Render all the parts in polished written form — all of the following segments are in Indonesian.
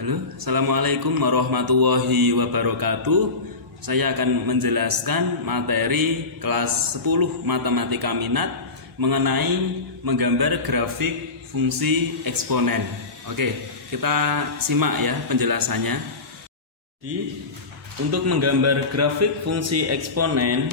Halo, Assalamualaikum warahmatullahi wabarakatuh. Saya akan menjelaskan materi kelas 10 Matematika Minat mengenai menggambar grafik fungsi eksponen. Oke, kita simak ya penjelasannya. Untuk menggambar grafik fungsi eksponen,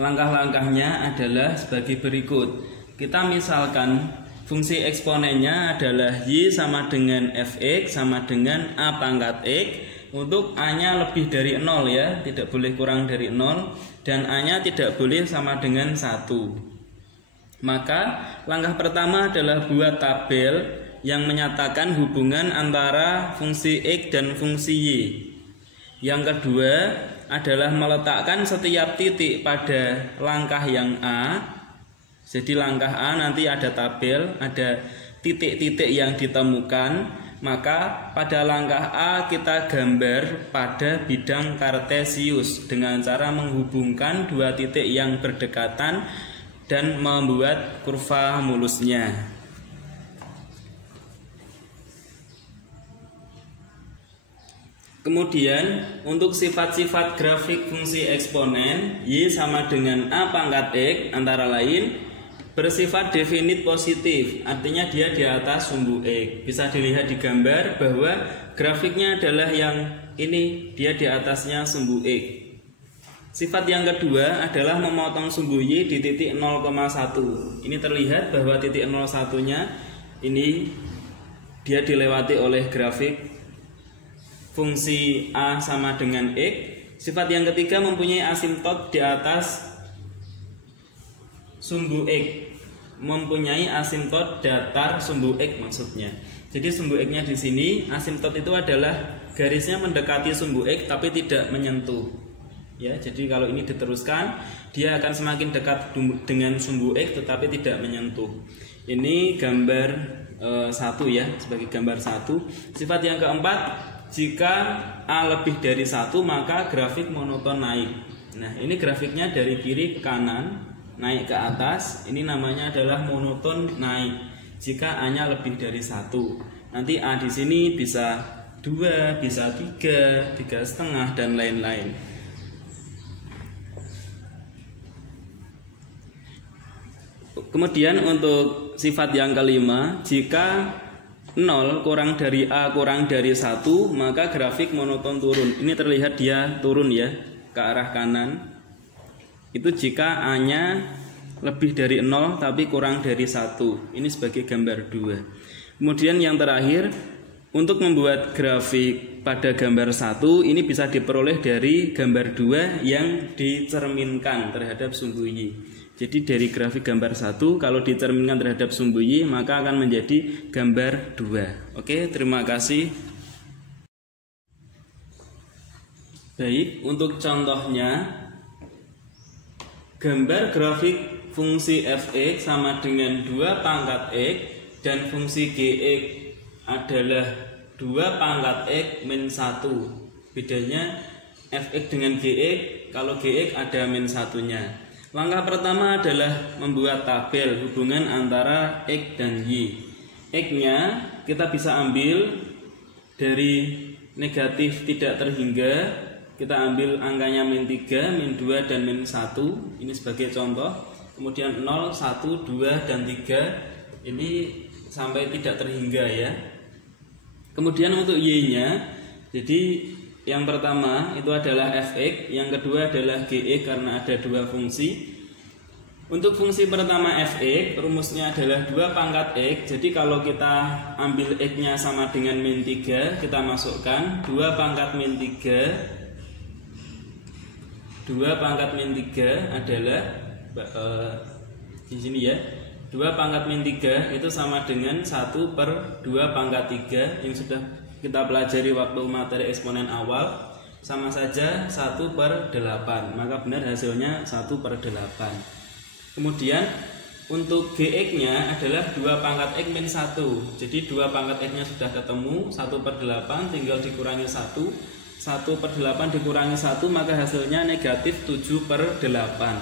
langkah-langkahnya adalah sebagai berikut. Kita misalkan fungsi eksponennya adalah Y sama dengan Fx sama dengan A pangkat X. Untuk A-nya lebih dari 0 ya, tidak boleh kurang dari 0. Dan A-nya tidak boleh sama dengan 1. Maka langkah pertama adalah buat tabel yang menyatakan hubungan antara fungsi X dan fungsi Y. Yang kedua adalah meletakkan setiap titik pada langkah yang A. Jadi langkah A nanti ada tabel, ada titik-titik yang ditemukan. Maka pada langkah A kita gambar pada bidang kartesius dengan cara menghubungkan dua titik yang berdekatan dan membuat kurva mulusnya. Kemudian untuk sifat-sifat grafik fungsi eksponen, Y sama dengan A pangkat X antara lain bersifat definit positif, artinya dia di atas sumbu X. Bisa dilihat di gambar bahwa grafiknya adalah yang ini, dia di atasnya sumbu X. Sifat yang kedua adalah memotong sumbu Y di titik 0,1. Ini terlihat bahwa titik 01-nya ini dia dilewati oleh grafik fungsi A sama dengan X. Sifat yang ketiga mempunyai asimtot di atas sumbu X, mempunyai asimtot datar sumbu X maksudnya. Jadi sumbu X-nya di sini, asimtot itu adalah garisnya mendekati sumbu X tapi tidak menyentuh. Ya, jadi kalau ini diteruskan, dia akan semakin dekat dengan sumbu X tetapi tidak menyentuh. Ini gambar 1 ya, sebagai gambar 1. Sifat yang keempat, jika A lebih dari 1 maka grafik monoton naik. Nah, ini grafiknya dari kiri ke kanan naik ke atas, ini namanya adalah monoton naik. Jika A-nya lebih dari 1, nanti A di sini bisa 2, bisa 3, 3,5 dan lain-lain. Kemudian untuk sifat yang kelima, jika 0 kurang dari A kurang dari 1, maka grafik monoton turun. Ini terlihat dia turun ya, ke arah kanan. Itu jika A-nya lebih dari 0 tapi kurang dari 1. Ini sebagai gambar 2. Kemudian yang terakhir, untuk membuat grafik pada gambar 1 ini bisa diperoleh dari gambar 2 yang dicerminkan terhadap sumbu Y. Jadi dari grafik gambar 1 kalau dicerminkan terhadap sumbu Y maka akan menjadi gambar 2. Oke, terima kasih. Baik, untuk contohnya, gambar grafik fungsi Fx sama dengan 2 pangkat X dan fungsi Gx adalah 2 pangkat X min 1. Bedanya Fx dengan Gx, kalau Gx ada min 1-nya. Langkah pertama adalah membuat tabel hubungan antara X dan Y. X-nya kita bisa ambil dari negatif tidak terhingga. Kita ambil angkanya min 3, min 2, dan min 1. Ini sebagai contoh. Kemudian 0, 1, 2, dan 3. Ini sampai tidak terhingga ya. Kemudian untuk Y-nya, jadi yang pertama itu adalah Fx, yang kedua adalah Gx karena ada dua fungsi. Untuk fungsi pertama Fx, rumusnya adalah 2 pangkat X. Jadi kalau kita ambil X-nya sama dengan min 3, kita masukkan 2 pangkat min 3. 2 pangkat min 3 adalah di sini ya. 2 pangkat min 3 itu sama dengan 1/2 pangkat 3 yang sudah kita pelajari waktu materi eksponen awal. Sama saja 1/8. Maka benar hasilnya 1/8. Kemudian untuk Gx-nya adalah 2 pangkat X min 1. Jadi 2 pangkat X-nya sudah ketemu, 1/8 tinggal dikurangi 1. 1/8 dikurangi 1 maka hasilnya negatif 7/8.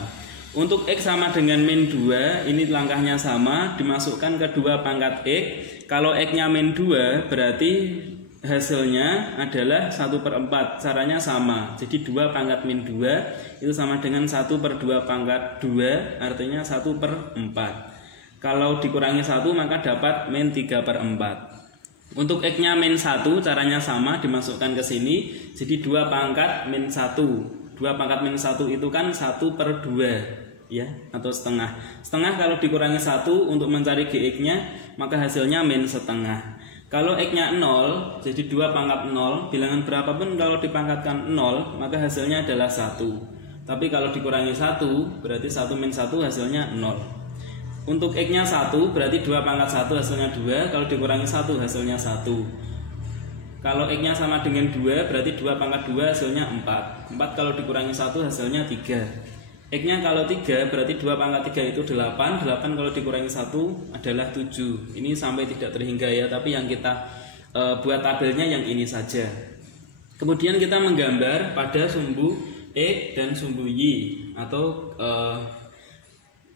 Untuk X sama dengan min 2, ini langkahnya sama, dimasukkan ke 2 pangkat X. Kalau X nya min 2 berarti hasilnya adalah 1/4. Caranya sama. Jadi 2 pangkat min 2 itu sama dengan 1/2 pangkat 2, artinya 1/4. Kalau dikurangi 1 maka dapat min 3/4. Untuk X-nya min 1 caranya sama, dimasukkan ke sini. Jadi 2 pangkat min 1. 2 pangkat min 1 itu kan 1/2 ya, atau setengah. Setengah kalau dikurangi 1 untuk mencari GX-nya maka hasilnya min setengah. Kalau X-nya 0, jadi 2 pangkat 0, bilangan berapapun kalau dipangkatkan 0, maka hasilnya adalah 1. Tapi kalau dikurangi 1, berarti 1 min 1 hasilnya 0. Untuk X-nya 1, berarti 2 pangkat 1 hasilnya 2, kalau dikurangi 1 hasilnya 1. Kalau X-nya sama dengan 2, berarti 2 pangkat 2 hasilnya 4. 4 kalau dikurangi 1 hasilnya 3. X-nya kalau 3 berarti 2 pangkat 3 itu 8. 8 kalau dikurangi 1 adalah 7. Ini sampai tidak terhingga ya, tapi yang kita buat tabelnya yang ini saja. Kemudian kita menggambar pada sumbu X dan sumbu Y atau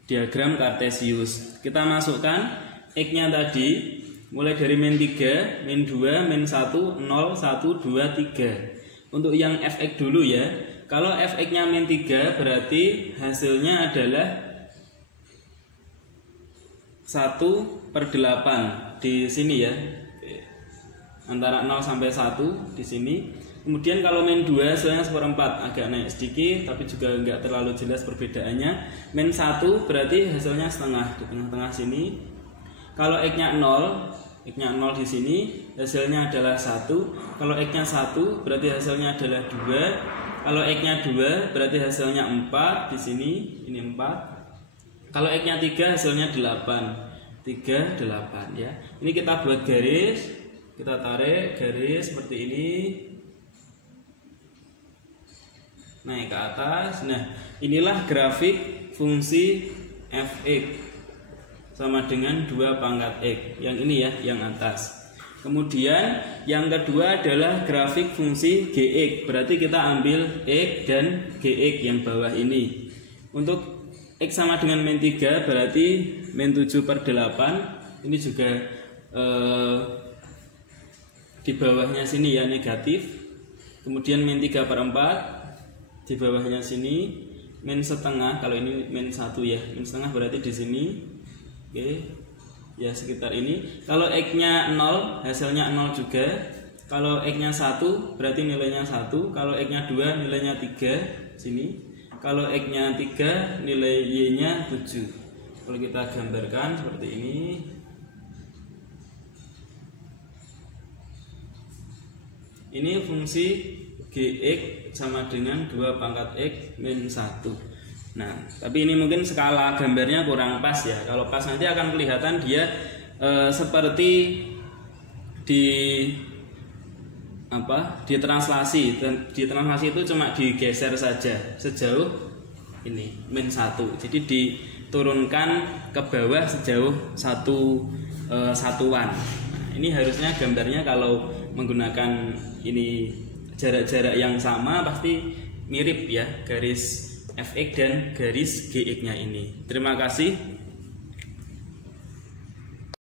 diagram Kartesius. Kita masukkan X-nya tadi mulai dari min 3, min 2, min 1, 0, 1, 2, 3. Untuk yang fx dulu ya. Kalau fx-nya min 3 berarti hasilnya adalah 1/8 di sini ya. Antara 0 sampai 1 di sini. Kemudian kalau min 2 hasilnya 1/4, agak naik sedikit tapi juga enggak terlalu jelas perbedaannya. Min 1 berarti hasilnya setengah di tengah-tengah sini. Kalau x-nya 0, X-nya 0 di sini, hasilnya adalah 1. Kalau X-nya 1 berarti hasilnya adalah 2. Kalau X-nya 2 berarti hasilnya 4 di sini, ini 4. Kalau X-nya 3 hasilnya 8. 3, 8 ya. Ini kita buat garis, kita tarik garis seperti ini. Naik ke atas. Nah, inilah grafik fungsi fx sama dengan 2 pangkat X. Yang ini ya, yang atas. Kemudian yang kedua adalah grafik fungsi Gx. Berarti kita ambil X dan Gx yang bawah ini. Untuk X sama dengan min 3 berarti min 7/8. Ini juga di bawahnya sini ya negatif. Kemudian min 3/4 di bawahnya sini. Min setengah, kalau ini min 1 ya. Min setengah berarti di sini. Oke, ya sekitar ini. Kalau X-nya 0, hasilnya 0 juga. Kalau X-nya 1, berarti nilainya 1. Kalau X-nya 2, nilainya 3. Sini. Kalau X-nya 3, nilai Y-nya 7. Kalau kita gambarkan seperti ini. Ini fungsi Gx sama dengan 2 pangkat X min 1. Nah, tapi ini mungkin skala gambarnya kurang pas ya. Kalau pas nanti akan kelihatan dia seperti di translasi. Dan di translasi itu cuma digeser saja sejauh ini min 1. Jadi diturunkan ke bawah sejauh 1 satuan. Nah, ini harusnya gambarnya kalau menggunakan ini jarak-jarak yang sama pasti mirip ya, garis fx dan garis gx-nya ini. Terima kasih.